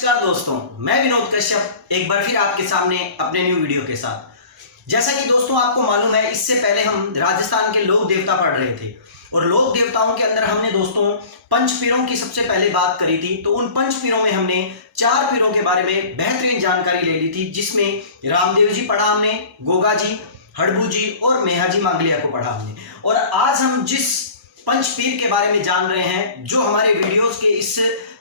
नमस्कार दोस्तों, मैं विनोद कश्यप एक बार फिर आपके सामने अपने न्यू वीडियो के साथ। जैसा कि दोस्तों आपको मालूम है, इससे पहले हम राजस्थान के लोक देवता पढ़ रहे थे और लोक देवताओं के अंदर हमने दोस्तों पंच पीरों की सबसे पहले बात करी थी। तो उन पंच पीरों में हमने 4 पीरों के बारे में बेहतरीन जानकारी ले ली थी, जिसमें रामदेव जी पढ़ा हमने, गोगा जी, हड़बू जी और मेहाजी मांगलिया को पढ़ा हमने। और आज हम जिस पंच पीर के बारे में जान रहे हैं, जो हमारे वीडियोस के इस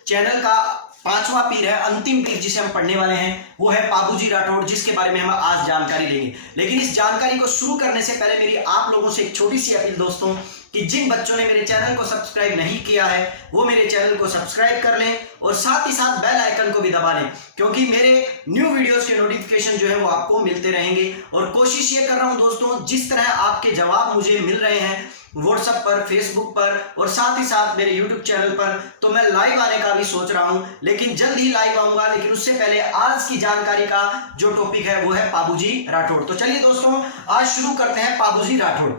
चैनल का 5वां पीर है, अंतिम पीर जिसे हम पढ़ने वाले हैं, वो है पाबूजी राठौड़, जिसके बारे में हम आज जानकारी लेंगे। लेकिन इस जानकारी को शुरू करने से पहले मेरी आप लोगों से एक छोटी सी अपील दोस्तों, कि जिन बच्चों ने मेरे चैनल को सब्सक्राइब नहीं किया है वो मेरे चैनल को सब्सक्राइब कर लें और साथ ही साथ बेल आइकन को भी दबा लें, क्योंकि मेरे न्यू वीडियोस के नोटिफिकेशन जो है वो आपको मिलते रहेंगे। और कोशिश ये कर रहा हूं दोस्तों, जिस तरह आपके जवाब मुझे मिल रहे हैं व्हाट्सएप पर, फेसबुक पर और साथ ही साथ मेरे यूट्यूब चैनल पर, तो मैं लाइव आने का भी सोच रहा हूं, लेकिन जल्द ही लाइव आऊंगा। लेकिन उससे पहले आज की जानकारी का जो टॉपिक है वो है पाबूजी राठौड़। तो चलिए दोस्तों, आज शुरू करते हैं पाबूजी राठौड़।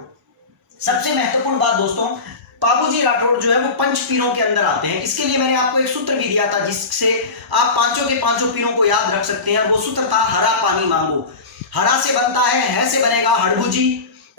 सबसे महत्वपूर्ण बात दोस्तों, पाबूजी राठौड़ जो है वो पंच पीरों के अंदर आते हैं। इसके लिए मैंने आपको एक सूत्र भी दिया था, जिससे आप पांचों के पांचों पीरों को याद रख सकते हैं। वो सूत्र था हरा पानी मांगो। हरा से बनता है से बनेगा हड़बू जी,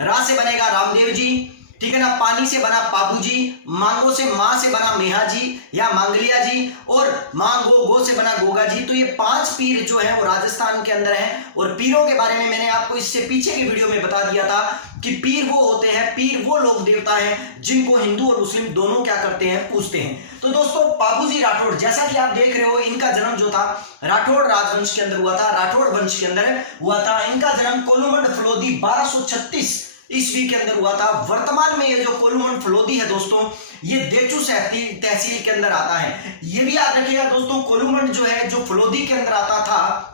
रा से बनेगा रामदेव जी, ठीक है ना, पानी से बना पाबूजी, मांगो से मां से बना मेहा जी या मांगलिया जी, और मांगो गो से बना गोगा जी। तो ये 5 पीर जो है वो राजस्थान के अंदर हैं। और पीरों के बारे में मैंने आपको इससे पीछे की वीडियो में बता दिया था कि पीर वो होते हैं, पीर वो लोक देवता हैं जिनको हिंदू और मुस्लिम दोनों क्या करते हैं, पूजते हैं। तो दोस्तों पाबूजी राठौड़, जैसा कि आप देख रहे हो, इनका जन्म जो था राठौड़ राजवंश के अंदर हुआ था, राठौड़ वंश के अंदर हुआ था। इनका जन्म कोलूमंड फलोदी 1236 ईस्वी के अंदर हुआ था। वर्तमान में ये जो कोलूमंड फलोदी है दोस्तों, ये देचू तहसील के अंदर आता है। ये भी याद रखिएगा दोस्तों, कोलूमंड जो है, जो फलोदी के अंदर आता था,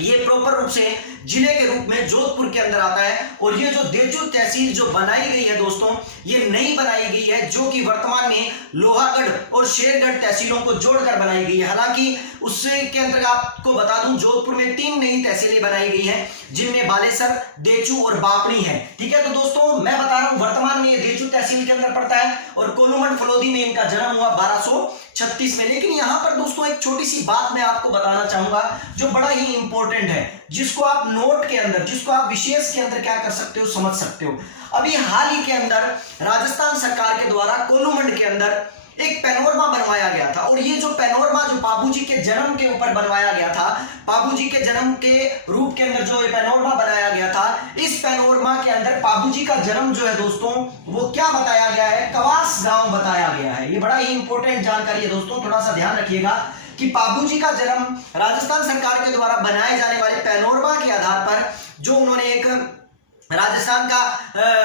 ये प्रॉपर रूप से जिले के रूप में जोधपुर के अंदर आता है। और ये जो देचू तहसील जो बनाई गई है दोस्तों, ये नई बनाई गई है, जो कि वर्तमान में लोहागढ़ और शेरगढ़ तहसीलों को जोड़कर बनाई गई है। हालांकि उससे के अंदर आपको बता दूं, जोधपुर में 3 नई तहसीलें बनाई गई हैं, जिनमें बालेसर, देचू और बापणी है। ठीक है, तो दोस्तों मैं बता रहा हूं, वर्तमान में ये देचू तहसील के अंदर पड़ता है और कोलूमंड फलोदी में इनका जन्म हुआ 1236 में। लेकिन यहां पर दोस्तों एक छोटी सी बात मैं आपको बताना चाहूंगा, जो बड़ा ही इंपॉर्टेंट है, जिसको आप नोट के अंदर, जिसको आप विशेष के अंदर क्या कर सकते हो, समझ सकते हो। अभी हाल ही के अंदर राजस्थान सरकार के द्वारा कोलूमंड के अंदर एक पैनोरमा बनवाया गया था। और ये जो पैनोरमा जो पाबूजी के जन्म के ऊपर बनवाया गया था, पाबूजी के जन्म के रूप के अंदर जो ये पैनोरमा बनाया गया था, इस पैनोरमा के अंदर पाबूजी का जन्म जो है दोस्तों, वो क्या बताया गया है, कवास गांव बताया गया है। ये बड़ा ही इंपॉर्टेंट जानकारी है दोस्तों, थोड़ा सा ध्यान रखिएगा कि पाबूजी का जन्म राजस्थान सरकार के द्वारा बनाए जाने वाले पैनोरमा के आधार पर, जो उन्होंने एक राजस्थान का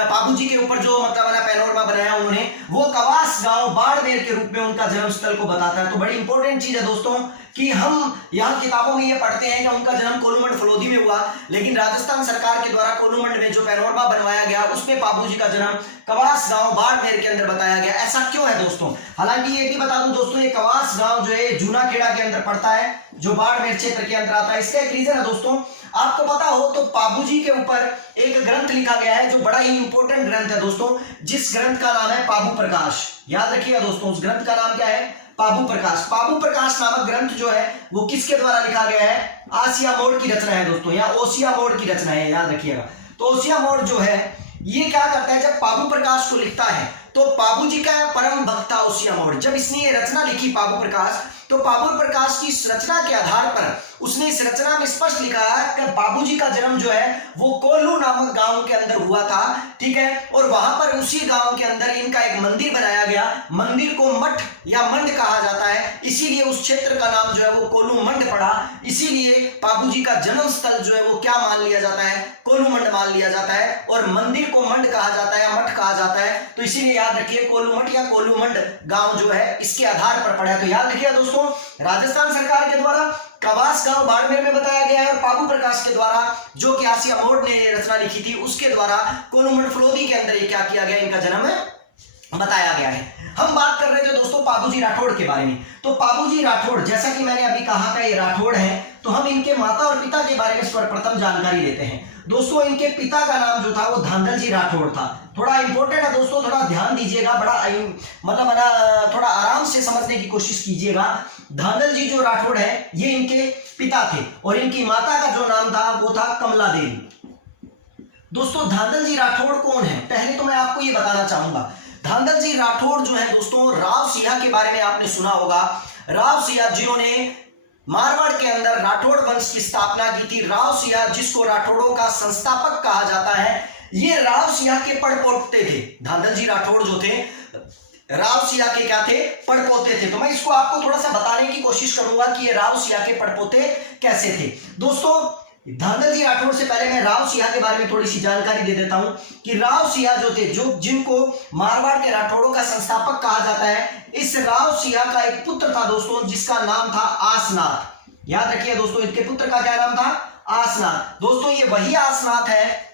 पाबूजी के ऊपर जो मतलब बना पैनोरमा बनाया उन्होंने, वो कवास गांव बाड़मेर के रूप में उनका जन्म स्थल को बताता है। तो बड़ी इंपॉर्टेंट चीज है दोस्तों कि हम यहाँ किताबों में ये पढ़ते हैं कि उनका जन्म कोलूमंड फलोदी में हुआ, लेकिन राजस्थान सरकार के द्वारा कोलूमंड में जो पैनोरमा बनवाया गया, उसमें पाबूजी का जन्म कवास गांव बाड़मेर के अंदर बताया गया। ऐसा क्यों है दोस्तों? हालांकि ये भी बता दूं दोस्तों, ये कवास गांव जो है जूनाखेड़ा के अंदर पड़ता है, जो बाड़मेर क्षेत्र के अंदर आता है। इसका एक रीजन है दोस्तों, आपको पता हो तो पाबूजी के ऊपर एक ग्रंथ लिखा गया है, जो बड़ा ही इंपॉर्टेंट ग्रंथ है दोस्तों, जिस ग्रंथ का नाम है पाबू प्रकाश। याद रखिएगा दोस्तों, उस ग्रंथ का नाम क्या है, पाबू प्रकाश। पाबू प्रकाश नामक ग्रंथ जो है वो किसके द्वारा लिखा गया है, आसिया मोड़ की रचना है दोस्तों, या ओसिया मोड़ की रचना है, याद रखिएगा। तो ओसिया मोड़ जो है ये क्या करता है, जब पाबू प्रकाश को लिखता है तो पाबूजी का परम भक्त था ओसिया मोड़। जब इसने ये रचना लिखी पाबू प्रकाश, तो पाबू प्रकाश की इस रचना के आधार पर उसने इस रचना में स्पष्ट लिखा है कि पाबूजी का जन्म जो है वो कोल्लू नामक गांव के अंदर हुआ था। ठीक है, और वहां पर उसी गांव के अंदर इनका एक मंदिर बनाया गया। मंदिर को मठ या मंड कहा जाता है, इसीलिए उस क्षेत्र का नाम जो है वो कोल्लू मंड पड़ा। इसीलिए पाबूजी का जन्म स्थल जो है वो क्या मान लिया जाता है, कोल्लू मंड मान लिया जाता है, और मंदिर को मंड कहा जाता है या मठ कहा जाता है। तो इसीलिए याद रखिए, कोल्लू मठ या कोल्लू मंड गांव जो है इसके आधार पर पड़ा है। तो याद रखिए दोस्तों, राजस्थान सरकार के द्वारा कवास गांव बाड़मेर में बताया गया है, और पाबू प्रकाश के द्वारा, जो कि आसिया मोड़ ने रचना लिखी थी, उसके द्वारा कोलूमंड फलोदी के अंदर ये क्या किया गया, इनका जन्म बताया गया है। हम बात कर रहे थे दोस्तों पाबूजी राठौड़ के बारे में। तो पाबूजी राठौड़, जैसा कि मैंने अभी कहा था, ये राठौड़ है। तो हम इनके माता और पिता के बारे में सर्वप्रथम जानकारी लेते हैं। दोस्तों इनके पिता का नाम जो था वो धांधल जी राठौड़ था। थोड़ा इंपॉर्टेंट है दोस्तों, थोड़ा ध्यान दीजिएगा, बड़ा मतलब थोड़ा आराम से समझने की कोशिश कीजिएगा। धांधल जी जो राठौड़ है ये इनके पिता थे और इनकी माता का जो नाम था वो था कमला देवी। दोस्तों धांधल जी राठौड़ कौन है, पहले तो मैं आपको ये बताना चाहूंगा। धांधल जी राठौड़ जो है दोस्तों, राव सिंह के बारे में आपने सुना होगा। राव सिंह जिन्होंने मारवाड़ के अंदर राठौड़ वंश की स्थापना की थी। राव सिंह जिसको राठौड़ों का संस्थापक कहा जाता है, ये राव सिंह के पड़पोते थे। धांधल जी राठौड़ जो थे राव सिंह के क्या थे, पड़पोते थे। तो मैं इसको आपको थोड़ा सा बताने की कोशिश करूंगा कि ये राव सिंह के पड़पोते कैसे थे। दोस्तों धांधल जी राठौड़ से पहले मैं राव सिंह के बारे में थोड़ी सी जानकारी दे देता हूं कि राव सिंह जो थे, जो जिनको मारवाड़ के राठौड़ों का संस्थापक कहा जाता है, इस राव सिंह का एक पुत्र था दोस्तों जिसका नाम था आसनाथ। याद रखिए दोस्तों, इनके पुत्र का क्या नाम था, आसनाथ। दोस्तों ये वही आसनाथ है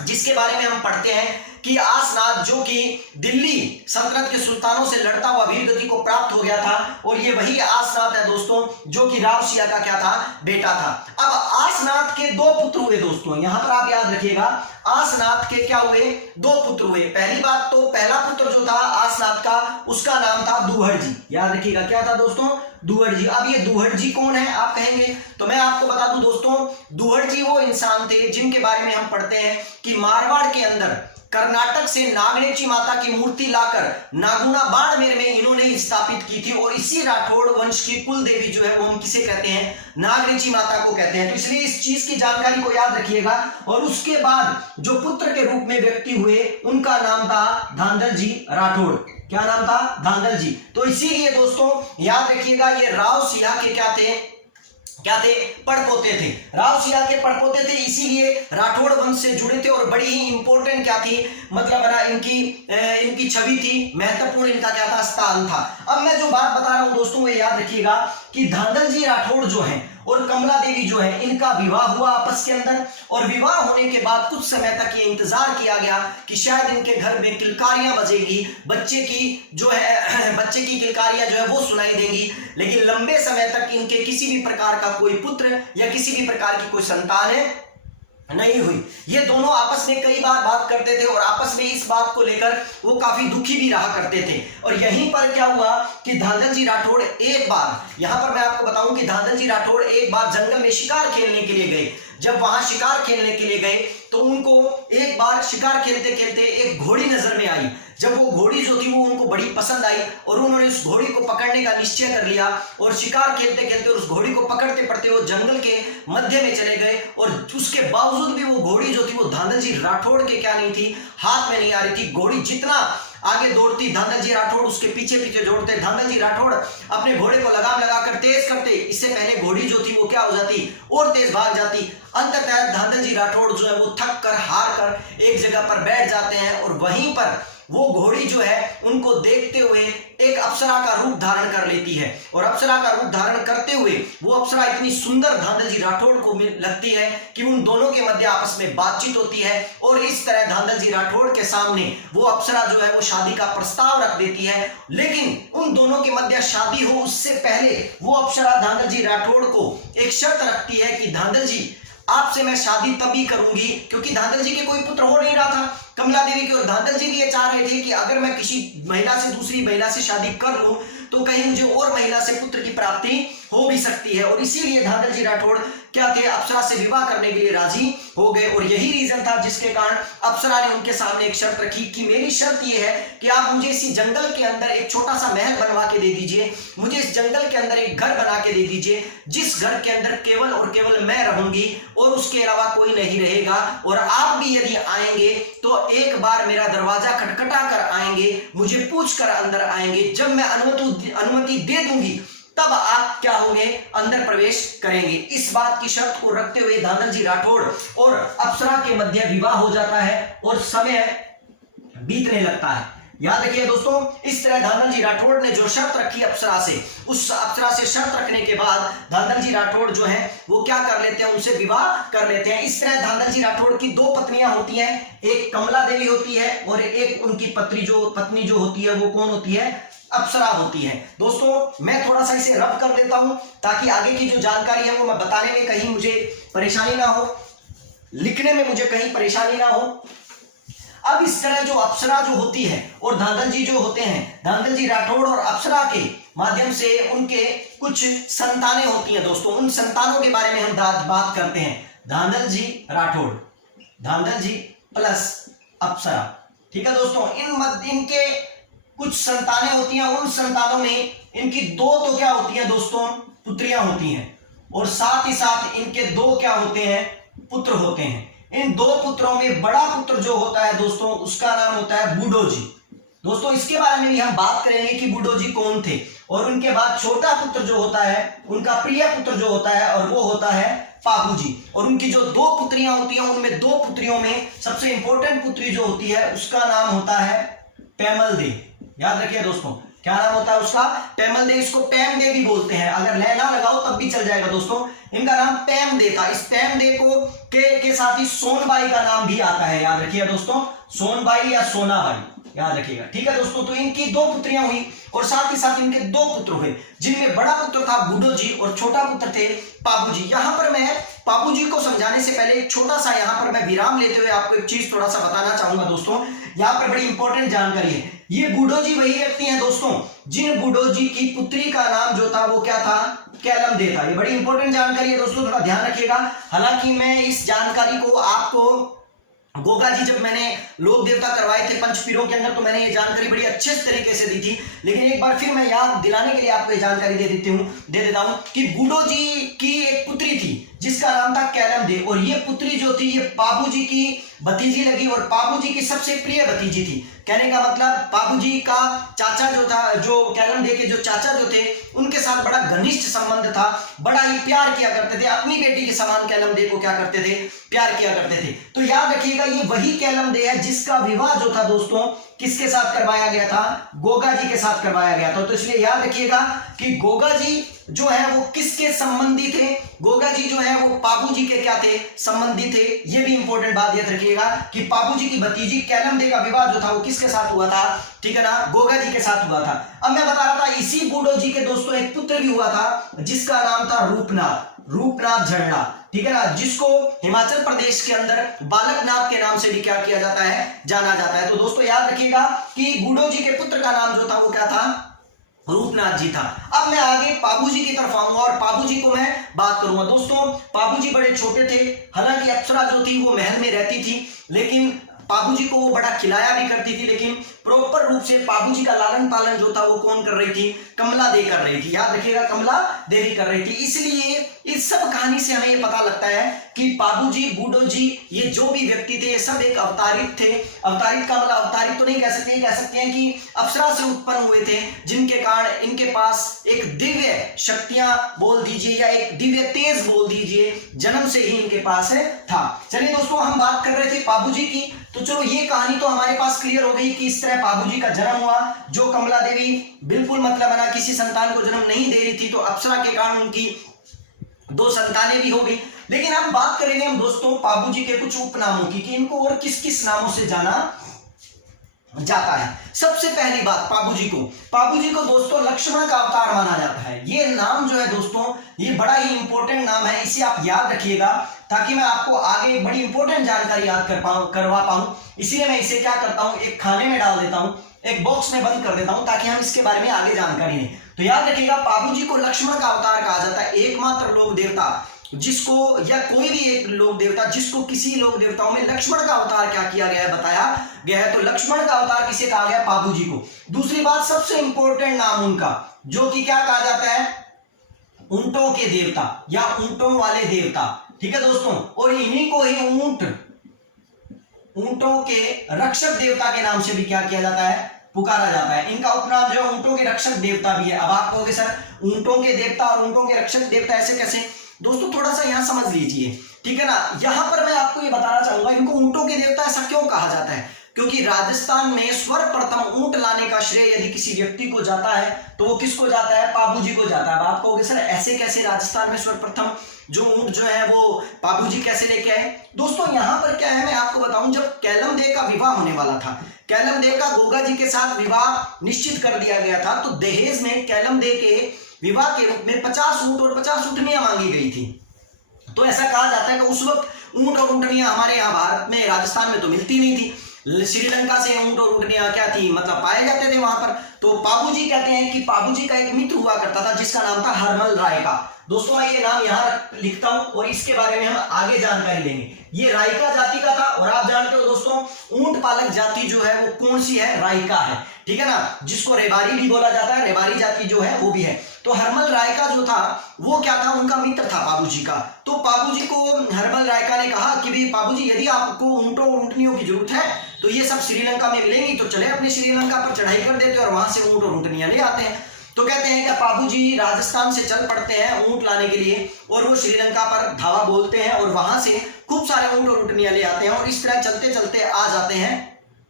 जिसके बारे में हम पढ़ते हैं कि आसनाथ जो कि दिल्ली सल्तनत के सुल्तानों से लड़ता हुआ वीर गति को प्राप्त हो गया था, और ये वही आसनाथ है दोस्तों जो कि राव सिंह का क्या था, बेटा था। अब आसनाथ के दो पुत्र हुए दोस्तों, यहां पर आप याद रखिएगा, आसनाथ के क्या हुए, दो पुत्र हुए। पहली बात तो पहला पुत्र जो था आसनाथ का, उसका नाम था दूहड़ जी। याद रखिएगा क्या था दोस्तों, दूहड़ जी। अब ये दूहड़ जी कौन है आप कहेंगे, तो मैं आपको बता दूं दोस्तों, दूहड़ जी वो इंसान थे जिनके बारे में हम पढ़ते हैं कि मारवाड़ के अंदर कर्नाटक से नागनेची माता की मूर्ति लाकर नागुना बाड़मेर में इन्होंने स्थापित की थी, और इसी राठौड़ वंश की कुल देवी जो है वो हम किसे कहते हैं, नागनेची माता को कहते हैं। तो इसलिए इस चीज की जानकारी को याद रखिएगा। और उसके बाद जो पुत्र के रूप में व्यक्ति हुए उनका नाम था धांधल जी राठौड़। क्या नाम था, धांधल जी। तो इसीलिए दोस्तों याद रखिएगा, ये राव सिंह के क्या थे, पड़पोते थे। राव सिंह के पड़पोते थे, इसीलिए राठौड़ वंश से जुड़े थे, और बड़ी ही इंपॉर्टेंट क्या थी, मतलब ना इनकी छवि थी, महत्वपूर्ण इनका क्या था, स्थान था। अब मैं जो बात बता रहा हूं दोस्तों वो याद रखिएगा कि धांधल जी राठौड़ जो है और कमला देवी जो है, इनका विवाह हुआ आपस के अंदर, और विवाह होने के बाद कुछ समय तक ये इंतजार किया गया कि शायद इनके घर में किलकारियां बजेगी, बच्चे की किलकारियां जो है वो सुनाई देंगी। लेकिन लंबे समय तक इनके किसी भी प्रकार का कोई पुत्र या किसी भी प्रकार की कोई संतान नहीं हुई। ये दोनों आपस में कई बार बात करते थे और आपस में इस बात को लेकर वो काफी दुखी भी रहा करते थे। और यहीं पर क्या हुआ कि धांधल जी राठौड़ एक बार, यहां पर मैं आपको बताऊं कि धांधल जी राठौड़ एक बार जंगल में शिकार खेलने के लिए गए। जब वहां शिकार खेलने के लिए गए तो उनको एक बार शिकार खेलते खेलते एक घोड़ी नजर में आई। जब वो घोड़ी जो थी वो उनको बड़ी पसंद आई और उन्होंने उस घोड़ी को पकड़ने का निश्चय कर लिया, और शिकार खेलते खेलते उस घोड़ी को पकड़ते पड़ते वो जंगल के मध्य में चले गए। और उसके बावजूद भी वो घोड़ी जो थी वो धांधल जी राठौड़ के क्या नहीं थी, हाथ में नहीं आ रही थी। घोड़ी जितना आगे दौड़ती, धांधल जी राठौड़ उसके पीछे पीछे दौड़ते। धांधल जी राठौड़ अपने घोड़े को लगाम लगाकर तेज करते, इससे पहले घोड़ी जो थी वो क्या हो जाती, और तेज भाग जाती। अंततः धांधल जी राठौड़ जो है वो थक कर हार कर एक जगह पर बैठ जाते हैं, और वहीं पर वो घोड़ी जो है उनको देखते हुए एक अप्सरा का रूप धारण कर लेती है। और अप्सरा का रूप धारण करते हुए वो अप्सरा इतनी सुंदर धांधल जी राठौड़ को लगती है कि उन दोनों के मध्य आपस में बातचीत होती है, और इस तरह धांधल जी राठौड़ के सामने वो अप्सरा जो है वो शादी का प्रस्ताव रख देती है। लेकिन उन दोनों के मध्य शादी हो उससे पहले वो अप्सरा धांधल जी राठौड़ को एक शर्त रखती है कि धांधल जी आपसे मैं शादी तभी करूंगी, क्योंकि धांधल जी के कोई पुत्र हो नहीं रहा था कमला देवी की, और धांधल जी भी ये चाह रहे थे कि अगर मैं किसी महिला से दूसरी महिला से शादी कर लूं तो कहीं मुझे और महिला से पुत्र की प्राप्ति हो भी सकती है। और इसीलिए धांधल जी राठौड़ क्या थे, अप्सरा से विवाह करने के लिए राजी हो गए। और यही रीजन था जिसके कारण अप्सरा ने उनके सामने एक शर्त रखी कि मेरी शर्त यह है कि आप मुझे इसी जंगल के अंदर एक छोटा सा महल बनवा के दे दीजिए, मुझे इस जंगल के अंदर एक घर बना के दे दीजिए जिस घर के अंदर केवल और केवल मैं रहूंगी और उसके अलावा कोई नहीं रहेगा। और आप भी यदि आएंगे तो एक बार मेरा दरवाजा खटखटा कर आएंगे, मुझे पूछ कर अंदर आएंगे, जब मैं अनुमति दे दूंगी तब आप क्या होंगे, अंदर प्रवेश करेंगे। इस बात की शर्त को रखते हुए धांधल जी राठौड़ और अप्सरा के मध्य विवाह हो जाता है और समय बीतने लगता है। याद रखिए दोस्तों, इस तरह धांधल जी राठौड़ ने जो शर्त रखी अप्सरा से, उस अप्सरा से शर्त रखने के बाद धांधल जी राठौड़ जो है वो क्या कर लेते हैं, उनसे विवाह कर लेते हैं। इस तरह धांधल जी राठौड़ की दो पत्नियां होती हैं, एक कमला देवी होती है और एक उनकी पत्नी जो होती है वो कौन होती है, अप्सरा होती है। दोस्तों मैं थोड़ा सा इसे रब कर देता हूं ताकि आगे की जो जानकारी है वो मैं बताने में कहीं मुझे परेशानी ना हो, लिखने में मुझे कहीं परेशानी ना हो। अब इस तरह जो अप्सरा जो होती है और धांधल जी जो होते हैं, धांधल जी राठौड़ और अप्सरा के माध्यम से उनके कुछ संतानें होती हैं दोस्तों। उन संतानों के बारे में हम बात करते हैं। धांधल जी राठौड़, धांधल जी प्लस अप्सरा। ठीक है दोस्तों, इनके कुछ संतानें होती हैं। उन संतानों में इनकी दो तो क्या होती हैं दोस्तों, पुत्रियां होती हैं, और साथ ही साथ इनके दो क्या होते हैं, पुत्र होते हैं। इन दो पुत्रों में बड़ा पुत्र जो होता है दोस्तों, उसका नाम होता है बूढ़ो जी। दोस्तों इसके बारे में भी हम बात करेंगे कि बूढ़ो जी कौन थे। और उनके बाद छोटा पुत्र जो होता है, उनका प्रिय पुत्र जो होता है, और वो होता है पापू जी। और उनकी जो दो पुत्रियां होती हैं, उनमें दो पुत्रियों में सबसे इंपॉर्टेंट पुत्री जो होती है उसका नाम होता है पैमल दे। याद रखिए दोस्तों, क्या नाम होता है उसका, पैमल दे। इसको पैम दे भी बोलते हैं, अगर ले ना लगाओ तब भी चल जाएगा दोस्तों। इनका नाम पैम दे था। इस पैम दे को के साथ ही सोनबाई का नाम भी आता है। याद रखिए दोस्तों, सोनबाई या सोनाबाई, याद रखिएगा। ठीक है दोस्तों, तो इनकी दो पुत्रियां हुई और साथ ही साथ इनके दो पुत्र हुए, जिनमें बड़ा पुत्र था बूढ़ो जी और छोटा पुत्र थे पापू जी। यहां पर मैं पापू जी को समझाने से पहले एक छोटा सा यहां पर मैं विराम लेते हुए आपको एक चीज थोड़ा सा बताना चाहूंगा दोस्तों। यहां पर बड़ी इंपॉर्टेंट जानकारी है। ये बूढ़ो जी वही व्यक्ति हैं दोस्तों जिन बूढ़ो जी की पुत्री का नाम जो था वो क्या था, कैलम दे था। ये बड़ी इंपॉर्टेंट जानकारी है दोस्तों, थोड़ा ध्यान रखिएगा। हालांकि मैं इस जानकारी को आपको गोगा जी जब मैंने लोक देवता करवाए थे पंचपीरों के अंदर, तो मैंने ये जानकारी बड़ी अच्छे तरीके से दी थी, लेकिन एक बार फिर मैं याद दिलाने के लिए आपको ये जानकारी दे देता हूं कि बूढ़ो जी की एक पुत्री थी जिसका नाम था कैलम दे, और ये पुत्री जो थी ये पापू जी की भतीजी लगी और पापू जी की सबसे प्रिय भतीजी थी। कहने का मतलब पापू जी का चाचा जो था, जो कैलम दे के जो चाचा जो थे, उनके साथ बड़ा घनिष्ठ संबंध था, बड़ा ही प्यार किया करते थे, अपनी बेटी के समान कैलम दे को क्या करते थे, प्यार किया करते थे। तो याद रखिएगा ये वही कैलम दे है जिसका विवाह जो था दोस्तों किसके साथ करवाया गया था, गोगा जी के साथ करवाया गया था। तो इसलिए याद रखिएगा कि गोगा जी जो है वो किसके संबंधी थे, गोगा जी जो है वो पापू जी के क्या थे, संबंधी थे। ये भी इंपॉर्टेंट बात याद रखिएगा कि पापू जी की भतीजी कैलम दे का विवाह जो था वो किसके साथ हुआ था, ठीक है ना, गोगा जी के साथ हुआ था। अब मैं बता रहा था इसी बूढ़ो जी के दोस्तों एक पुत्र भी हुआ था जिसका नाम था रूपनाथ झरना, ठीक है ना, जिसको हिमाचल प्रदेश के अंदर बालकनाथ के नाम से भी क्या किया जाता है, जाना जाता है। तो दोस्तों याद रखिएगा कि बूढ़ो जी के पुत्र का नाम जो था वो क्या था, रूपनाथ जी था। अब मैं आगे पापू जी की तरफ आऊंगा और पापू जी को मैं बात करूंगा। दोस्तों पापू जी बड़े छोटे थे, हालांकि अप्सरा जो थी वो महल में रहती थी, लेकिन पापू जी को वो बड़ा खिलाया भी करती थी, लेकिन प्रॉपर रूप से पापू जी का लालन पालन जो था वो कौन कर रही थी, कमला दे कर रही थी। याद रखिएगा कमला देवी कर रही थी। इसलिए इस सब कहानी से हमें ये पता लगता है कि पापू जी, बूढ़ो जी, ये जो भी व्यक्ति थे ये सब एक अवतारित थे। अवतारित का मतलब अवतारित तो नहीं कह सकते, कह सकते हैं कि अप्सरा से उत्पन्न हुए थे, जिनके कारण इनके पास एक दिव्य शक्तियां बोल दीजिए या एक दिव्य तेज बोल दीजिए जन्म से ही इनके पास था। चलिए दोस्तों हम बात कर रहे थे पापू जी की, तो चलो ये कहानी तो हमारे पास क्लियर हो गई कि इस तरह पापू जी का जन्म हुआ। जो कमला देवी बिल्कुल मतलब ना किसी संतान को जन्म नहीं दे रही थी, तो अप्सरा के कारण उनकी दो संतानें भी हो गई। लेकिन हम बात करेंगे हम दोस्तों पापू जी के कुछ उपनामों की कि इनको और किस किस नामों से जाना जाता है। सबसे पहली बात पापू जी को दोस्तों लक्ष्मण का अवतार माना जाता है। ये नाम जो है दोस्तों ये बड़ा ही इंपॉर्टेंट नाम है, इसे आप याद रखिएगा ताकि मैं आपको आगे बड़ी इंपॉर्टेंट जानकारी याद करवा पाऊं। इसीलिए मैं इसे क्या करता हूं, एक खाने में डाल देता हूं, एक बॉक्स में बंद कर देता हूं ताकि हम इसके बारे में आगे जानकारी लें। तो याद रखिएगा पापू जी को लक्ष्मण का अवतार कहा जाता है। एकमात्र लोक देवता जिसको, या कोई भी एक लोक देवता जिसको किसी लोक देवताओं में लक्ष्मण का अवतार क्या किया गया है, बताया गया है, तो लक्ष्मण का अवतार किसे कहा गया, पापू जी को। दूसरी बात सबसे इंपॉर्टेंट नाम उनका जो कि क्या कहा जाता है, ऊंटों के देवता या ऊंटों वाले देवता, ठीक है दोस्तों। और इन्हीं को ही ऊंटों के रक्षक देवता के नाम से भी क्या किया जाता है, पुकारा जाता है। इनका उपनाम जो है ऊंटों के रक्षक देवता भी है। अब आप कहोगे सर ऊंटों के देवता और ऊंटों के रक्षक देवता ऐसे कैसे, दोस्तों थोड़ा सा यहां समझ लीजिए, ठीक है ना। यहां पर मैं आपको ये बताना चाहूंगा इनको ऊंटों के देवता ऐसा क्यों कहा जाता है, क्योंकि राजस्थान में सर्वप्रथम ऊंट लाने का श्रेय यदि किसी व्यक्ति को जाता है तो वो किसको जाता है, पापू जी को जाता है। अब आप कहोगे सर ऐसे कैसे राजस्थान में सर्वप्रथम जो ऊंट जो है वो पापू जी कैसे लेके आए। दोस्तों यहां पर क्या है मैं आपको बताऊं, जब कैलम दे का विवाह होने वाला था, कैलम दे का गोगा जी के साथ विवाह निश्चित कर दिया गया था, तो दहेज में कैलम दे के विवाह के रूप में 50 ऊंट और 50 ऊंटनियां मांगी गई थी। तो ऐसा कहा जाता है कि उस वक्त ऊंट और ऊंटनियां हमारे यहाँ भारत में राजस्थान में तो मिलती नहीं थी। श्रीलंका से ऊंट और ऊंटनियां क्या थी, मतलब पाए जाते थे वहां पर। तो पाबूजी कहते हैं कि पाबूजी का एक मित्र हुआ करता था जिसका नाम था हरमल रायका। दोस्तों मैं ये नाम यहाँ लिखता हूं और इसके बारे में हम आगे जानकारी लेंगे। ये रायका जाति का था और आप जानते हो दोस्तों ऊंट पालक जाति जो है वो कौन सी है, रायका है, ठीक है ना, जिसको रेबारी भी बोला जाता है, रेबारी जाति जो है वो भी है। तो हरमल रायका जो था वो क्या था, उनका मित्र था पाबूजी का। तो पाबूजी को हरमल रायका ने कहा कि भाई पाबूजी यदि आपको ऊंटों ऊंटनियों की जरूरत है तो ये सब श्रीलंका में मिलेंगी, तो चले अपने श्रीलंका पर चढ़ाई कर देते और वहां से ऊंट और ऊंटनियां ले आते हैं। तो कहते हैं कि पाबूजी राजस्थान से चल पड़ते हैं ऊंट लाने के लिए और वो श्रीलंका पर धावा बोलते हैं और वहां से खूब सारे ऊंट और ऊंटनियां ले आते हैं और इस तरह चलते चलते आ जाते हैं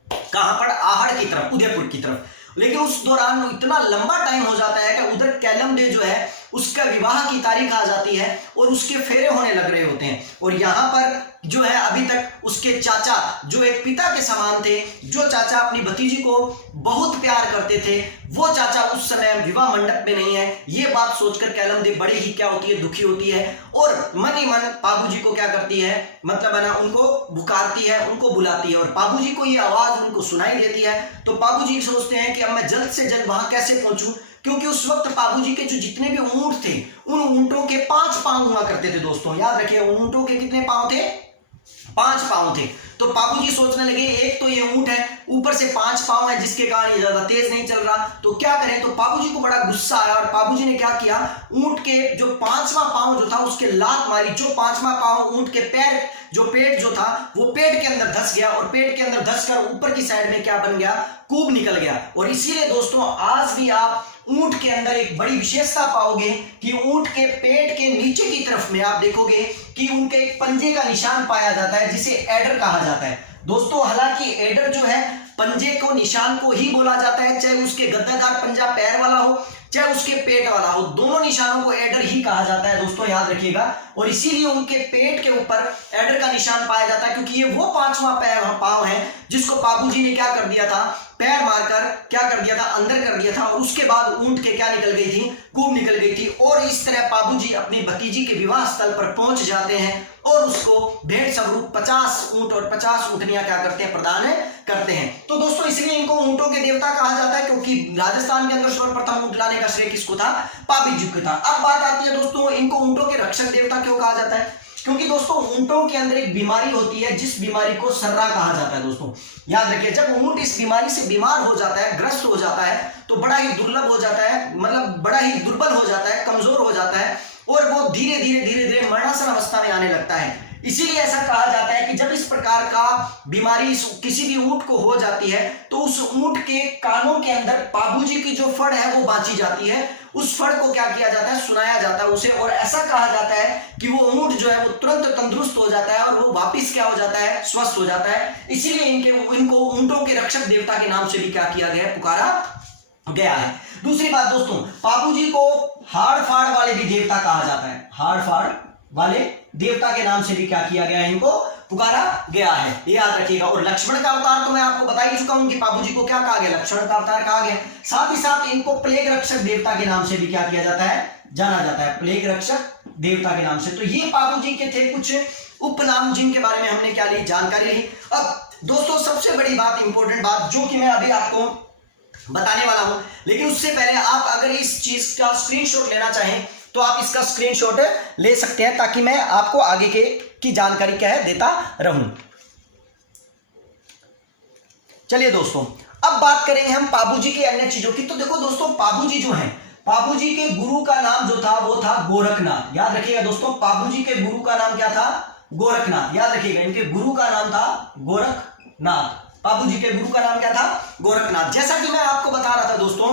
कहां पर, आहड़ की तरफ, उदयपुर की तरफ। लेकिन उस दौरान इतना लंबा टाइम हो जाता है कि उधर कैलम डे जो है उसका विवाह की तारीख आ जाती है और उसके फेरे होने लग रहे होते हैं। और यहाँ पर जो है अभी तक उसके चाचा जो एक पिता के समान थे, जो चाचा अपनी भतीजी को बहुत प्यार करते थे, वो चाचा उस समय विवाह मंडप में नहीं है। ये बात सोचकर कैलम डे बड़े ही क्या होती है, दुखी होती है और मन ही मन पाबूजी को क्या करती है, मतलब है ना, उनको पुकारती है, उनको बुलाती है और पाबूजी को ये आवाज उनको सुनाई देती है। तो पाबूजी सोचते हैं कि अब मैं जल्द से जल्द वहां कैसे पहुंचूं, क्योंकि उस वक्त पाबूजी के जो जितने भी ऊंट थे उन ऊंटों के 5 पांव हुआ करते थे। दोस्तों याद रखिए, ऊंटों के कितने पांव थे, 5 पांव थे। तो पाबूजी सोचने लगे एक तो ये ऊंट है, ऊपर से 5 पांव है जिसके कारण ये ज्यादा तेज नहीं चल रहा, तो क्या करें। तो पाबूजी को बड़ा गुस्सा आया और पाबूजी ने क्या किया, ऊंट के जो 5वां पांव जो था उसके लात मारी। जो 5वां पांव ऊंट के पैर जो पेट जो था वो पेट के अंदर धस गया और पेट के अंदर धसकर ऊपर की साइड में क्या बन गया, कूब निकल गया। और इसीलिए दोस्तों आज भी आप ऊंट के अंदर एक बड़ी विशेषता पाओगे कि ऊंट के पेट के नीचे की तरफ में आप देखोगे कि उनके एक पंजे का निशान पाया जाता है जिसे एडर कहा जाता है। दोस्तों हालांकि एडर जो है पंजे को निशान को ही बोला जाता है, चाहे उसके गद्दादार पंजा पैर वाला हो चाहे उसके पेट वाला हो, दोनों निशानों को एडर ही कहा जाता है दोस्तों, याद रखिएगा। और इसीलिए उनके पेट के ऊपर एडर का निशान पाया जाता है क्योंकि ये वो 5वां पांव है जिसको पाबूजी ने क्या कर दिया था, पैर मारकर क्या कर दिया था, अंदर कर दिया था और उसके बाद ऊंट के क्या निकल गई थी, कूब निकल गई थी। और इस तरह पाबूजी अपनी भतीजी के विवाह स्थल पर पहुंच जाते हैं और उसको भेंट स्वरूप 50 ऊंट और 50 ऊंटनियां क्या करते हैं, प्रदान करते हैं। तो दोस्तों इसलिए इनको ऊंटों के देवता कहा जाता है क्योंकि राजस्थान के अंदर सर्वप्रथम ऊंट लाने का श्रेय किसको था, पाबूजी को था। अब बात आती है दोस्तों इनको ऊंटों के रक्षक देवता क्यों कहा जाता है, क्योंकि दोस्तों ऊंटों के अंदर एक बीमारी होती है जिस बीमारी को सर्रा कहा जाता है। दोस्तों याद रखिए, जब ऊंट इस बीमारी से बीमार हो जाता है, ग्रस्त हो जाता है, तो बड़ा ही दुर्लभ हो जाता है, मतलब बड़ा ही दुर्बल हो जाता है, कमजोर हो जाता है और वो धीरे धीरे मरणासन अवस्था में आने लगता है। इसीलिए ऐसा कहा जाता है कि जब इस प्रकार का बीमारी किसी भी ऊंट को हो जाती है तो उस ऊंट के कानों के अंदर पाबूजी की जो फड़ है वो बांची जाती है, उस फड़ को क्या किया जाता है, सुनाया जाता है उसे, और ऐसा कहा जाता है कि वो ऊंट जो है वो तुरंत तंदुरुस्त हो जाता है और वो वापिस क्या हो जाता है, स्वस्थ हो जाता है। इसीलिए इनको ऊंटों के रक्षक देवता के नाम से भी क्या किया गया है, पुकारा गया है। दूसरी बात दोस्तों, पाबूजी को हाड़ फाड़ वाले भी देवता कहा जाता है, हाड़ फाड़ वाले देवता के नाम से भी क्या किया गया है, इनको पुकारा गया है, ये याद रखिएगा। और लक्ष्मण का अवतार तो मैं आपको बता ही चुका हूं कि पाबूजी को क्या कहा गया, लक्ष्मण का अवतार कहा गया। साथ ही साथ इनको प्लेग रक्षक देवता के नाम से भी क्या किया जाता है, जाना जाता है, प्लेग रक्षक देवता के नाम से। तो ये पाबूजी के थे कुछ उपनाम जिनके बारे में हमने क्या ली, जानकारी ली। अब दोस्तों सबसे बड़ी बात, इंपॉर्टेंट बात जो कि मैं अभी आपको बताने वाला हूं, लेकिन उससे पहले आप अगर इस चीज का स्क्रीनशॉट लेना चाहें तो आप इसका स्क्रीनशॉट ले सकते हैं ताकि मैं आपको आगे की जानकारी क्या है देता रहूं। चलिए दोस्तों अब बात करेंगे हम पाबूजी के अन्य चीजों की। तो देखो दोस्तों पाबूजी जो है, पाबूजी के गुरु का नाम जो था वो था गोरखनाथ। याद रखिएगा दोस्तों, पाबूजी के गुरु का नाम क्या था, गोरखनाथ। याद रखिएगा, इनके गुरु का नाम था गोरखनाथ। पाबूजी के गुरु का नाम क्या था, गोरखनाथ। जैसा कि मैं आपको बता रहा था दोस्तों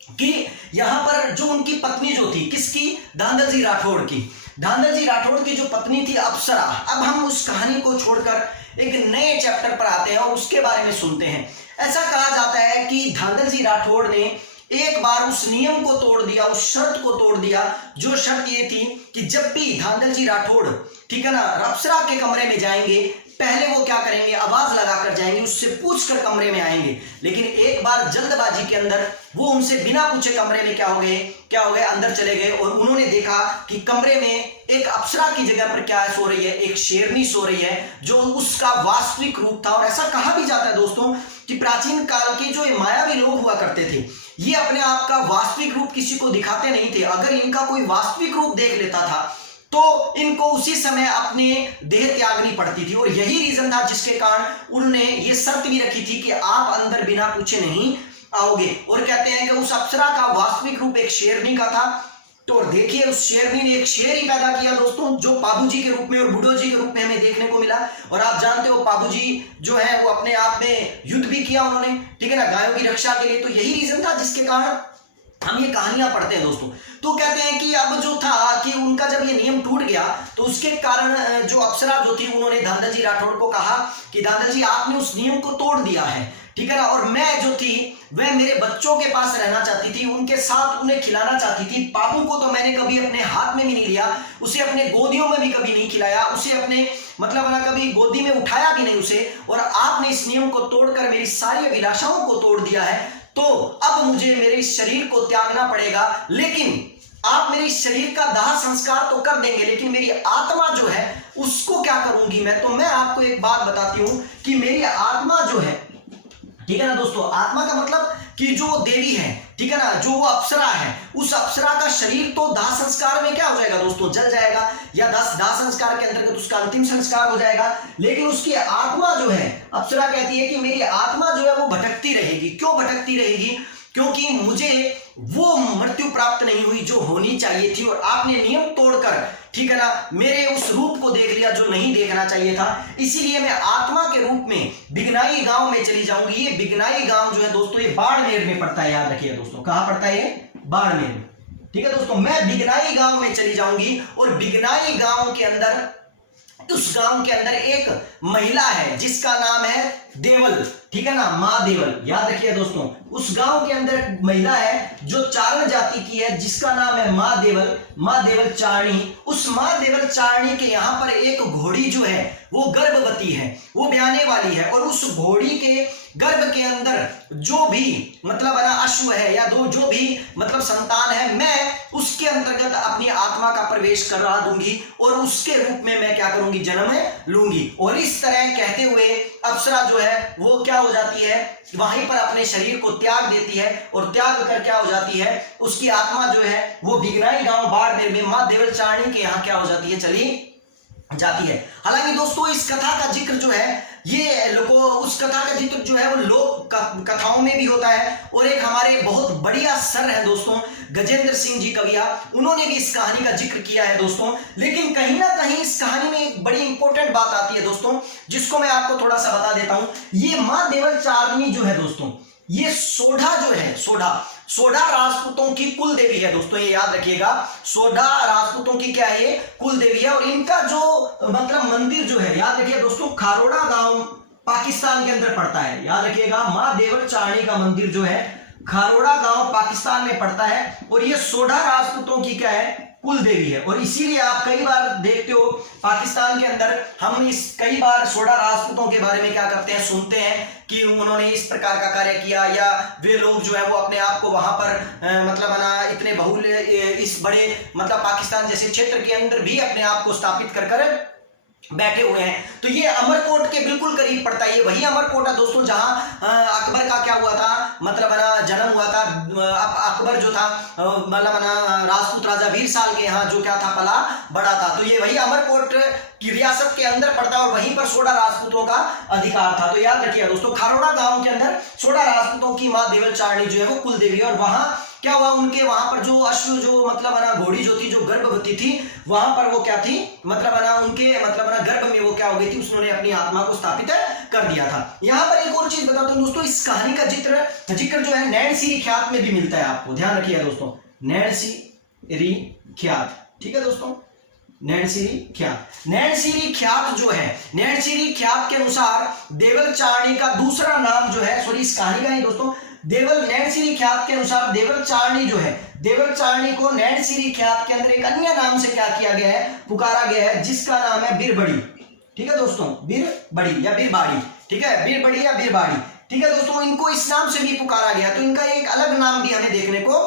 कि यहां पर जो उनकी पत्नी जो थी, किसकी, धांधल जी राठौड़ की, धांधल जी राठौड़ की जो पत्नी थी अप्सरा। अब हम उस कहानी को छोड़कर एक नए चैप्टर पर आते हैं और उसके बारे में सुनते हैं। ऐसा कहा जाता है कि धांधल जी राठौड़ ने एक बार उस नियम को तोड़ दिया, उस शर्त को तोड़ दिया, जो शर्त ये थी कि जब भी धांधल जी राठौड़, ठीक है ना, अप्सरा के कमरे में जाएंगे, पहले वो क्या करेंगे, आवाज लगाकर जाएंगे, उससे पूछकर कमरे में आएंगे। लेकिन एक बार जल्दबाजी के अंदर वो उनसे बिना पूछे कमरे में क्या हो गए, अंदर चले गए और उन्होंने देखा कि कमरे में एक अप्सरा की जगह पर क्या सो रही है, एक शेरनी सो रही है, जो उसका वास्तविक रूप था। और ऐसा कहा भी जाता है दोस्तों कि प्राचीन काल के जो मायावी लोग हुआ करते थे, ये अपने आप का वास्तविक रूप किसी को दिखाते नहीं थे। अगर इनका कोई वास्तविक रूप देख लेता था तो इनको उसी समय अपने देह त्यागनी पड़ती थी। और यही रीजन था जिसके कारण उन्होंने ये शर्त भी रखी थी कि आप अंदर बिना पूछे नहीं आओगे। और कहते हैं कि उस अप्सरा का वास्तविक रूप एक शेरनी का था। तो देखिए उस शेरनी ने एक शेर ही पैदा किया दोस्तों, जो पाबू जी के रूप में और बुढ़ो जी के रूप में हमें देखने को मिला। और आप जानते हो पाबू जी जो है वो अपने आप में युद्ध भी किया उन्होंने, ठीक है ना, गायों की रक्षा के लिए। तो यही रीजन था जिसके कारण हम ये कहानियां पढ़ते हैं दोस्तों। तो कहते हैं कि अब जो था कि उनका जब ये नियम टूट गया तो उसके कारण जो अप्सरा जो थी उन्होंने धांधल जी राठौड़ को कहा कि धांधल जी आपने उस नियम को तोड़ दिया है, ठीक है ना, और मैं जो थी वह मेरे बच्चों के पास रहना चाहती थी, उनके साथ उन्हें खिलाना चाहती थी। पापू को तो मैंने कभी अपने हाथ में भी नहीं लिया, उसे अपने गोदियों में भी कभी नहीं खिलाया, उसे अपने मतलब ना कभी गोदी में उठाया भी नहीं उसे। और आपने इस नियम को तोड़कर मेरी सारी अभिलाषाओं को तोड़ दिया है। तो अब मुझे मेरे इस शरीर को त्यागना पड़ेगा। लेकिन आप मेरे इस शरीर का दाह संस्कार तो कर देंगे, लेकिन मेरी आत्मा जो है उसको क्या करूंगी मैं। तो मैं आपको एक बात बताती हूं कि मेरी आत्मा जो है, ठीक है ना दोस्तों, आत्मा का मतलब कि जो देवी है, ठीक है ना, जो वो अप्सरा है, उस अप्सरा का शरीर तो दाह संस्कार में क्या हो जाएगा दोस्तों, जल जाएगा, या दाह संस्कार के अंतर्गत उसका अंतिम संस्कार हो जाएगा। लेकिन उसकी आत्मा जो है, अप्सरा कहती है कि मेरी आत्मा जो है वो भटकती रहेगी। क्यों भटकती रहेगी? क्योंकि मुझे वो मृत्यु प्राप्त नहीं हुई जो होनी चाहिए थी, और आपने नियम तोड़कर, ठीक है ना, मेरे उस रूप को देख लिया जो नहीं देखना चाहिए था। इसीलिए मैं आत्मा के रूप में बिगनाई गांव में चली जाऊंगी। ये बिगनाई गांव जो है दोस्तों ये बाड़मेर में पड़ता है, याद रखिए दोस्तों, कहां पड़ता है ये, बाड़मेर में, ठीक है दोस्तों। मैं बिगनाई गांव में चली जाऊंगी और बिगनाई गांव के अंदर, उस गांव के अंदर एक महिला है जिसका नाम है देवल, ठीक है ना, मां देवल, याद रखिए दोस्तों। उस गांव के अंदर एक महिला है जो चारण जाति की है जिसका नाम है मां देवल चारणी। उस मां देवल चारणी के यहां पर एक घोड़ी जो है वो गर्भवती है, वो ब्याने वाली है। और उस घोड़ी के गर्भ के अंदर जो भी मतलब अश्व है या जो भी मतलब संतान है, मैं उसके अंतर्गत अपनी आत्मा का प्रवेश करा दूंगी और उसके रूप में मैं क्या करूंगी, जन्म लूंगी। और इस तरह कहते हुए अप्सरा जो है वो क्या हो जाती है, वहीं पर अपने शरीर को त्याग देती है। और त्याग कर क्या हो जाती है, उसकी आत्मा जो है वो बिगनाई गांव बाड़मेर में मां देवल चारणी के यहाँ क्या हो जाती है, चली जाती है। हालांकि दोस्तों इस कथा का जिक्र जो है ये लोगों, उस कथा का जिक्र जो है वो लोक कथाओं में भी होता है। और एक हमारे बहुत बढ़िया सर है दोस्तों गजेंद्र सिंह जी कविया, उन्होंने भी इस कहानी का जिक्र किया है दोस्तों। लेकिन कहीं ना कहीं इस कहानी में एक बड़ी इंपॉर्टेंट बात आती है दोस्तों, जिसको मैं आपको थोड़ा सा बता देता हूं। ये मां देवल चारणी जो है दोस्तों, ये सोढ़ा जो है, सोढ़ा राजपूतों की कुल देवी है दोस्तों, ये याद रखिएगा। सोढ़ा राजपूतों की क्या है, कुल देवी है। और इनका जो मतलब मंदिर जो है, याद रखिए दोस्तों, खारोड़ा गांव पाकिस्तान के अंदर पड़ता है, याद रखिएगा। मां देवल चारणी का मंदिर जो है खारोड़ा गांव पाकिस्तान में पड़ता है। और ये सोढ़ा राजपूतों की क्या है, कुल देवी है। और इसीलिए आप कई बार देखते हो पाकिस्तान के अंदर हम कई बार सोढ़ा राजपूतों के बारे में क्या करते हैं, सुनते हैं कि उन्होंने इस प्रकार का कार्य किया, या वे लोग जो है वो अपने आप को वहां पर मतलब इतने बहुल्य इस बड़े मतलब पाकिस्तान जैसे क्षेत्र के अंदर भी अपने आप को स्थापित कर बैठे हुए हैं। तो ये अमरकोट के बिल्कुल करीब पड़ता है। ये वही अमरकोट है दोस्तों जहां अकबर का क्या हुआ था, मतलब जन्म हुआ था। अकबर जो था मतलब राजपूत राजा वीर साल के यहाँ जो क्या था, पला बड़ा था। तो ये वही अमरकोट की रियासत के अंदर पड़ता है और वहीं पर सोढ़ा राजपूतों का अधिकार था। तो याद रखिए दोस्तों, खारोड़ा गांव के अंदर सोढ़ा राजपूतों की मां देवल चारणी जो है वो कुल देवी है। और वहां क्या हुआ, उनके वहां पर जो अश्व जो मतलब घोड़ी जो थी, जो गर्भवती थी, वहां पर वो क्या थी, मतलब उनके मतलब गर्भ में वो क्या हो गई थी, उसने अपनी आत्मा को स्थापित कर दिया था। यहाँ पर एक और चीज बताता हूं दोस्तों, इस कहानी का जिक्र जो है नैणसीरी ख्यात में भी मिलता है। आपको ध्यान रखिएगा दोस्तों, नैणसीरी ख्यात, ठीक है दोस्तों, नैणसीरी ख्यात जो है, नैणसीरी ख्यात के अनुसार देवल चारणी का दूसरा नाम जो है, सॉरी इस कहानी का नहीं दोस्तों, देवल नैणसिरी ख्यात के अनुसार देवल चारणी जो है, देवल चारणी को नैणसिरी ख्यात के अंदर एक अन्य नाम से क्या किया गया है, पुकारा गया है, जिसका नाम है बिरबड़ी। ठीक है दोस्तों, बिरबड़ी या बिरबाड़ी। ठीक है, बिरबड़ी या बिरबाड़ी। ठीक है दोस्तों, इनको इस नाम से भी पुकारा गया, तो इनका एक अलग नाम भी हमें देखने को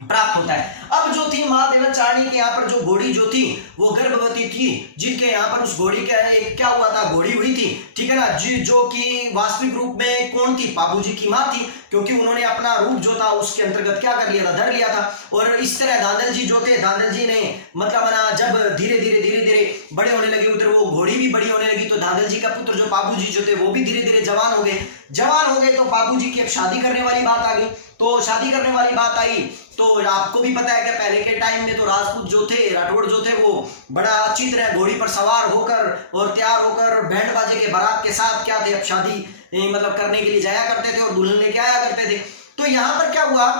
प्राप्त होता है। अब जो थी मां देवचारणी के यहाँ पर जो घोड़ी जो थी वो गर्भवती थी, जिनके यहाँ पर उस घोड़ी के क्या हुआ था, घोड़ी हुई थी। ठीक है ना जी, जो कि वास्तविक रूप में कौन थी, पापू जी की मां थी, क्योंकि उन्होंने अपना रूप जो था उसके अंतर्गत क्या कर लिया था, धर लिया था। और इस तरह धांधल जी जो थे, धांधल जी ने मतलब ना जब धीरे धीरे बड़े होने लगे, उधर वो घोड़ी भी बड़ी होने लगी, तो धांधल जी का पुत्र जो पापू जी जो थे वो भी धीरे धीरे जवान हो गए। जवान हो गए तो पापू जी की अब शादी करने वाली बात आ गई। तो शादी करने वाली बात आई तो आपको भी पता है कि पहले के टाइम में तो राजपूत जो थे, राठौड़ जो थे, वो बड़ा अच्छी तरह घोड़ी पर सवार होकर और तैयार होकर बैंड बाजे के बारात के साथ क्या थे, अब शादी मतलब करने के लिए जाया करते थे और दुल्हन लेके आया करते थे। तो यहाँ पर क्या हुआ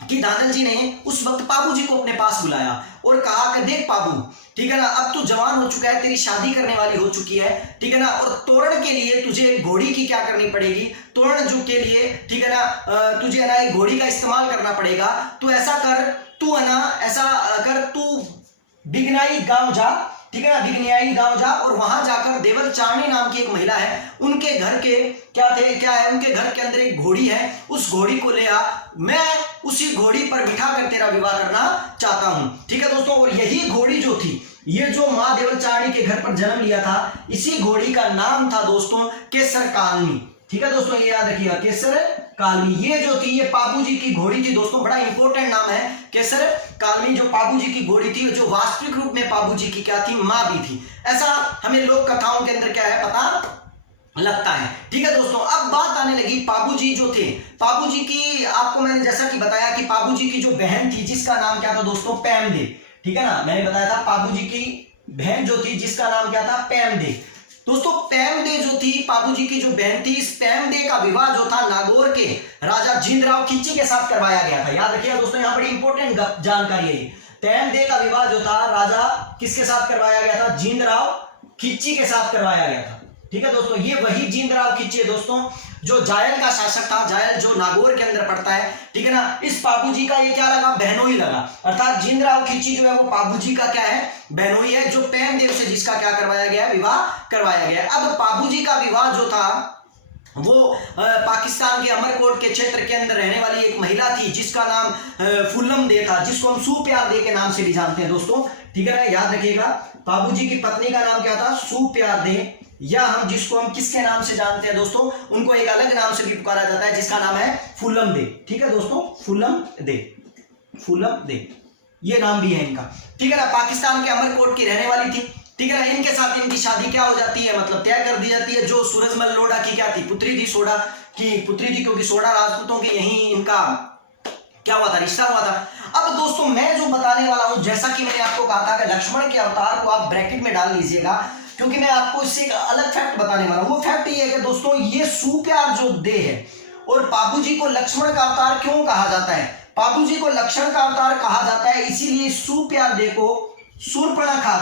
कि धांधल जी ने उस वक्त पापू जी को अपने पास बुलाया और कहा कि देख पापू, ठीक है ना, अब तू जवान हो चुका है, तेरी शादी करने वाली हो चुकी है, ठीक है ना, और तोरण के लिए तुझे घोड़ी की क्या करनी पड़ेगी, तोरण जो के लिए, ठीक है ना, तुझे ना एक घोड़ी का इस्तेमाल करना पड़ेगा। तो ऐसा कर, तू है ना, ऐसा कर, तू बिगनाई गांव जा, ठीक है ना, बिगनियाई गांव जा और वहां जाकर देवल चारणी नाम की एक महिला है, उनके घर के क्या है, उनके घर के अंदर एक घोड़ी है, उस घोड़ी को ले आ, मैं उसी घोड़ी पर बिठा कर तेरा विवाह करना चाहता हूं। ठीक है दोस्तों, और यही घोड़ी जो थी, ये जो मां देवल चारणी के घर पर जन्म लिया था, इसी घोड़ी का नाम था दोस्तों केसर कालनी। ठीक है दोस्तों, ये याद रखिएगा, केसर कालनी। ये जो थी, ये पापू जी की घोड़ी थी दोस्तों, बड़ा इंपॉर्टेंट नाम है केसर कालनी, जो पापू जी की घोड़ी थी, जो वास्तविक रूप में पापू जी की क्या थी, मां भी थी। ऐसा हमें लोक कथाओं के अंदर क्या है पता लगता है। ठीक है दोस्तों, अब बात आने लगी पापू जी जो थे, पापू जी की, आपको मैंने जैसा कि बताया कि पापू जी की जो बहन थी जिसका नाम क्या था दोस्तों, पैमदे। ठीक है ना, मैंने बताया था पापू जी की बहन जो थी जिसका नाम क्या था, पैमदे। दोस्तों पैमदे जो थी, पापू जी की जो बहन थी, इस पैमदे का विवाह जो था नागौर के राजा जिंदराव खिच्ची के साथ करवाया गया था। याद रखिएगा दोस्तों, यहाँ बड़ी इंपॉर्टेंट जानकारी है। पैमदे का विवाह जो था राजा किसके साथ करवाया गया था, जिंदराव खिच्ची के साथ करवाया गया था। ठीक है दोस्तों, ये वही जिंदराव खिच्ची है दोस्तों, जो जायल का शासक था, जायल जो नागौर के अंदर पड़ता है। ठीक है ना, इस पापू जी का ये क्या लगा, बहनोई लगा, अर्थात जिंदराव खिच्ची जो है वो पापू जी का क्या है, बहनोई है, जो पैमदेव से जिसका क्या करवाया गया, विवाह करवाया गया। अब पापू जी का विवाह जो था वो पाकिस्तान के अमरकोट के क्षेत्र के अंदर रहने वाली एक महिला थी जिसका नाम फुल्लम दे था, जिसको हम सुप्यार दे के नाम से भी जानते हैं दोस्तों। ठीक है ना, याद रखिएगा, पापू जी की पत्नी का नाम क्या था, सुप्यार दे, या हम जिसको हम किसके नाम से जानते हैं दोस्तों, उनको एक अलग नाम से भी पुकारा जाता है जिसका नाम है फुल्लम दे। ठीक है दोस्तों, फुल्लम दे, फुल्लम दे, ये नाम भी है इनका। ठीक है ना, पाकिस्तान के अमरकोट की रहने वाली थी। ठीक है ना, इनके साथ इनकी शादी क्या हो जाती है, मतलब तय कर दी जाती है, जो सूरजमल लोढ़ा की क्या थी, पुत्री थी, सोडा की पुत्री थी, क्योंकि सोडा राजपूतों के यही इनका क्या हुआ था, रिश्ता हुआ था। अब दोस्तों मैं जो बताने वाला हूं, जैसा कि मैंने आपको कहा था कि लक्ष्मण के अवतार को आप ब्रैकेट में डाल लीजिएगा, क्योंकि मैं आपको इससे एक अलग फैक्ट बताने वाला हूं। वो फैक्ट ये है कि दोस्तों ये सुप्यार जो दे है, और पापू जी को लक्ष्मण का अवतार क्यों कहा जाता है, पापू जी को लक्ष्मण का अवतार कहा जाता है इसीलिए सुप्यार दे को शूर्पणखा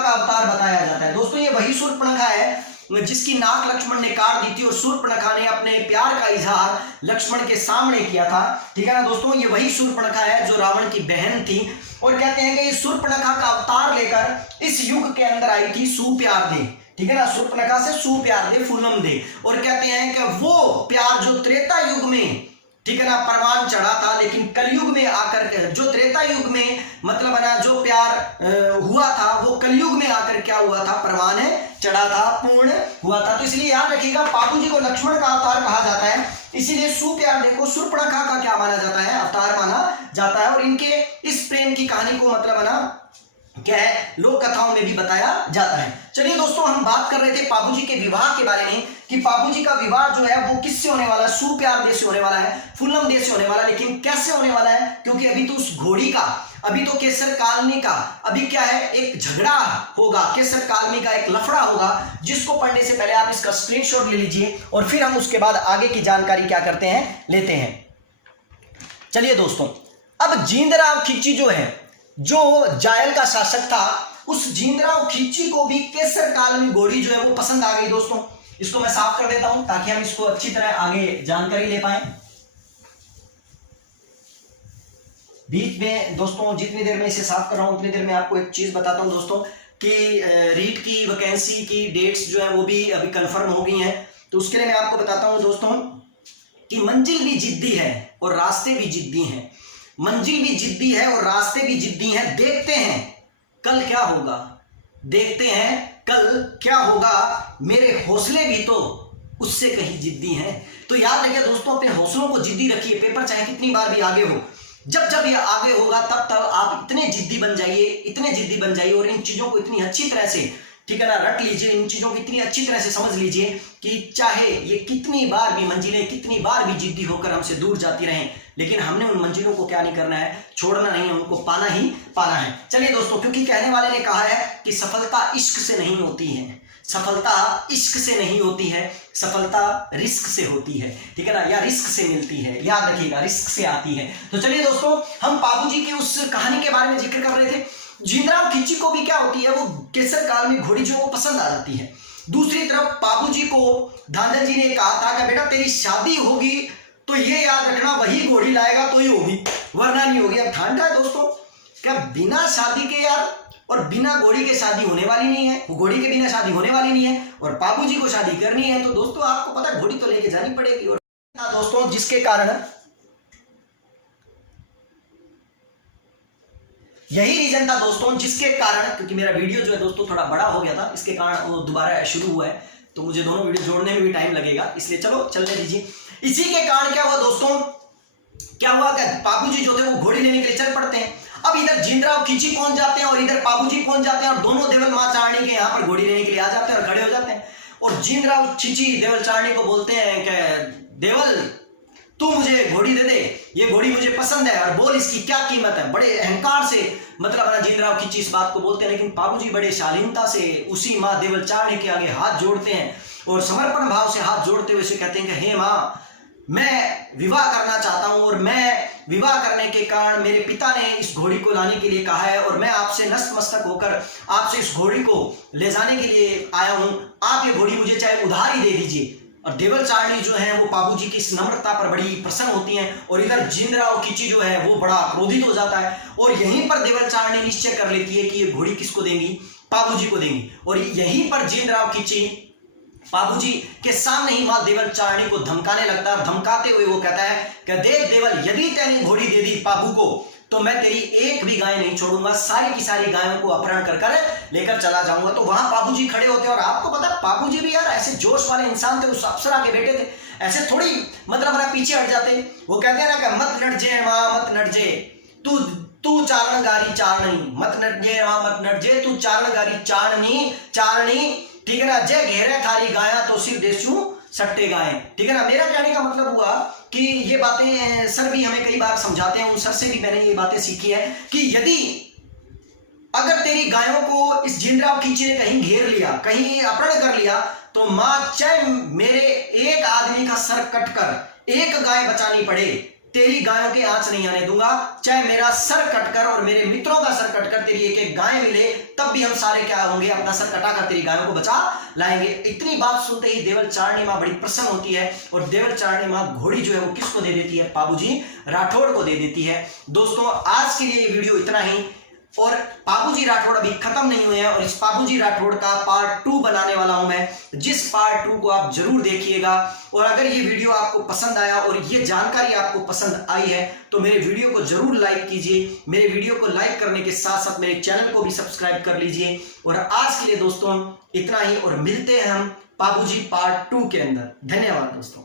का अवतार बताया जाता है। दोस्तों ये वही शूर्पणखा है जिसकी नाक लक्ष्मण ने काट दी थी और शूर्पणखा ने अपने प्यार का इजहार लक्ष्मण के सामने किया था। ठीक है ना दोस्तों, ये वही शूर्पणखा है जो रावण की बहन थी, और कहते हैं कि इस शूर्पणखा का अवतार लेकर इस युग के अंदर आई थी सुप्यार दे। ठीक है ना, शूर्पणखा से सुप्यार दे, फुल्लम दे, और कहते हैं कि वो प्यार जो त्रेता युग में, ठीक है ना, परवान चढ़ा था, लेकिन कलयुग में आकर के, जो त्रेता युग में मतलब ना जो प्यार हुआ था, वो कलयुग में आकर क्या हुआ था, परवान है चढ़ा था, पूर्ण हुआ था। तो इसलिए याद रखिएगा, पापू जी को लक्ष्मण का अवतार कहा जाता है, इसीलिए सुप्यार दे को शूर्पणखा का क्या माना जाता है, अवतार माना जाता है। और इनके इस प्रेम की कहानी को मतलब ना क्या है, लोक कथाओं में भी बताया जाता है। चलिए दोस्तों, हम बात कर रहे थे पापू जी के विवाह के बारे में, कि पापू जी का विवाह जो है वो किससे होने वाला है, सुप्यार दे से होने वाला है, फुल्लम दे से होने वाला है। लेकिन कैसे होने वाला है, क्योंकि अभी तो उस घोड़ी का, अभी तो केसर कालनी का अभी क्या है, एक झगड़ा होगा, केसर कालनी का एक लफड़ा होगा, जिसको पढ़ने से पहले आप इसका स्क्रीनशॉट ले लीजिए, और फिर हम उसके बाद आगे की जानकारी क्या करते हैं, लेते हैं। चलिए दोस्तों, अब जिंदराव खिच्ची जो है, जो जायल का शासक था, उस जिंदराव खिच्ची को भी केसर कालनी घोड़ी जो है वो पसंद आ गई दोस्तों। इसको मैं साफ कर देता हूं ताकि हम इसको अच्छी तरह आगे जानकारी ले पाए। बीच में दोस्तों जितनी देर में इसे साफ कर रहा हूं उतनी देर में आपको एक चीज बताता हूं दोस्तों कि रीट की वैकेंसी की डेट्स जो है वो भी अभी कंफर्म हो गई हैं। तो उसके लिए मैं आपको बताता हूं दोस्तों कि मंजिल भी जिद्दी है और रास्ते भी जिद्दी हैं। मंजिल भी जिद्दी है और रास्ते भी जिद्दी हैं। देखते हैं कल क्या होगा, देखते हैं कल क्या होगा। मेरे हौसले भी तो उससे कहीं जिद्दी हैं। तो याद रखिए दोस्तों, अपने हौसलों को जिद्दी रखिए। पेपर चाहे कितनी बार भी आगे हो, जब जब ये आगे होगा तब तब आप इतने जिद्दी बन जाइए, इतने जिद्दी बन जाइए और इन चीजों को इतनी अच्छी तरह से, ठीक है ना, रट लीजिए। इन चीजों को इतनी अच्छी तरह से समझ लीजिए कि चाहे ये कितनी बार भी मंजिलें, कितनी बार भी जिद्दी होकर हमसे दूर जाती रहें, लेकिन हमने उन मंजिलों को क्या नहीं करना है, छोड़ना नहीं है, उनको पाना ही पाना है। चलिए दोस्तों, क्योंकि कहने वाले ने कहा है कि सफलता इश्क से नहीं होती है, सफलता इश्क से नहीं होती है, सफलता रिस्क से होती है, ठीक है ना, या रिस्क से मिलती है। याद रखिएगा, रिस्क से आती है। तो चलिए दोस्तों, हम बाबूजी की उस कहानी के बारे में जिक्र कर रहे थे। जींद्राव खींची को भी क्या होती है, वो केसर काल में घोड़ी जो वो पसंद आ जाती है। दूसरी तरफ बाबूजी को धांधल जी ने कहा था कि बेटा तेरी शादी होगी तो ये याद रखना वही घोड़ी लाएगा तो ही होगी, वरना नहीं होगी। अब ठांडा है दोस्तों, क्या बिना शादी के यार और बिना घोड़ी के शादी होने वाली नहीं है, वो घोड़ी के बिना शादी होने वाली नहीं है और बाबूजी को शादी करनी है। तो दोस्तों आपको पता है घोड़ी तो लेके जानी पड़ेगी। और दोस्तों जिसके कारण यही रीजन था दोस्तों, जिसके कारण, क्योंकि मेरा वीडियो जो है दोस्तों थोड़ा बड़ा हो गया था, इसके कारण वो दोबारा शुरू हुआ है, तो मुझे दोनों वीडियो जोड़ने में भी टाइम लगेगा, इसलिए चलो चलने दीजिए। इसी के कारण क्या हुआ दोस्तों, क्या हुआ कि बाबूजी जो थे वो घोड़ी लेने के लिए चल पड़ते हैं। अब इधर जींद्राव खींची पहुंच जाते हैं और इधर बाबूजी पहुंच जाते हैं और दोनों देवल मां चारणी के यहाँ पर घोड़ी लेने के लिए आ जाते हैं और खड़े हो जाते हैं। और जींद्राव खींची देवल चारणी को बोलते हैं कि देवल तू मुझे घोड़ी दे दे, ये घोड़ी मुझे पसंद है और बोल इसकी क्या कीमत है। बड़े अहंकार से मतलब जींद्राव खींची इस बात को बोलते हैं, लेकिन बाबूजी बड़े शालीनता से उसी माँ देवल चारणी के आगे हाथ जोड़ते हैं और समर्पण भाव से हाथ जोड़ते हुए से कहते हैं कि हे माँ, मैं विवाह करना चाहता हूं और मैं विवाह करने के कारण मेरे पिता ने इस घोड़ी को लाने के लिए कहा है और मैं आपसे नतमस्तक होकर आपसे इस घोड़ी को ले जाने के लिए आया हूं। आप ये घोड़ी मुझे चाहे उधार ही दे दीजिए। और देवल चारणी जो है वो बाबूजी की इस नम्रता पर बड़ी प्रसन्न होती हैं और इधर जींद्राव खींची जो है वो बड़ा क्रोधित हो जाता है और यहीं पर देवल चारणी निश्चय कर लेती है कि ये घोड़ी किसको देंगी, बाबूजी को देंगी। और यहीं पर जींद्राव खींची बाबूजी के सामने ही मां देवल चारणी को धमकाने लगता है और धमकाते हुए वो कहता है कि देख देवल, यदि तैने घोड़ी दे दी बाबू को तो मैं तेरी एक भी गाय नहीं छोड़ूंगा, सारी की सारी गायों को अपहरण कर कर लेकर चला जाऊंगा। तो वहां बाबूजी खड़े होते हैं और आपको पता है बाबूजी भी यार ऐसे जोश वाले इंसान थे, उस अप्सरा के बेटे थे, ऐसे थोड़ी मतलब पीछे हट जाते। वो कहते हैं ना कि मत नट जे मां मत नट जे, तू चारणगारी चारणी, मत नट जे मां मत नट जे, तू चारणगारी चारणी चारणी, ठीक है ना, जय घेरे थारी गाया तो सिर देशू सट्टे गाए, ठीक है ना। मेरा कहने का मतलब हुआ कि ये बातें सर भी हमें कई बार समझाते हैं, उन सर से भी मैंने ये बातें सीखी है कि यदि अगर तेरी गायों को इस जींद्राव खींची ने कहीं घेर लिया, कहीं अपहरण कर लिया, तो मां चाहे मेरे एक आदमी का सर कटकर एक गाय बचानी पड़े, तेरी गायों की आंच नहीं आने दूंगा। चाहे मेरा सर कटकर और मेरे मित्रों का सर कटकर तेरी एक एक गाय मिले, तब भी हम सारे क्या होंगे, अपना सर कटाकर तेरी गायों को बचा लाएंगे। इतनी बात सुनते ही देवल चारणी मां बड़ी प्रसन्न होती है और देवल चारणी मां घोड़ी जो है वो किसको दे देती है, बाबूजी राठौड़ को दे देती है। दोस्तों आज के लिए ये वीडियो इतना ही, और बाबूजी राठौड़ अभी खत्म नहीं हुए हैं और इस बाबूजी राठौड़ का पार्ट 2 बनाने वाला हूं मैं, जिस पार्ट 2 को आप जरूर देखिएगा। और अगर ये वीडियो आपको पसंद आया और ये जानकारी आपको पसंद आई है तो मेरे वीडियो को जरूर लाइक कीजिए। मेरे वीडियो को लाइक करने के साथ साथ मेरे चैनल को भी सब्सक्राइब कर लीजिए। और आज के लिए दोस्तों इतना ही, और मिलते हैं हम बाबूजी पार्ट 2 के अंदर। धन्यवाद दोस्तों।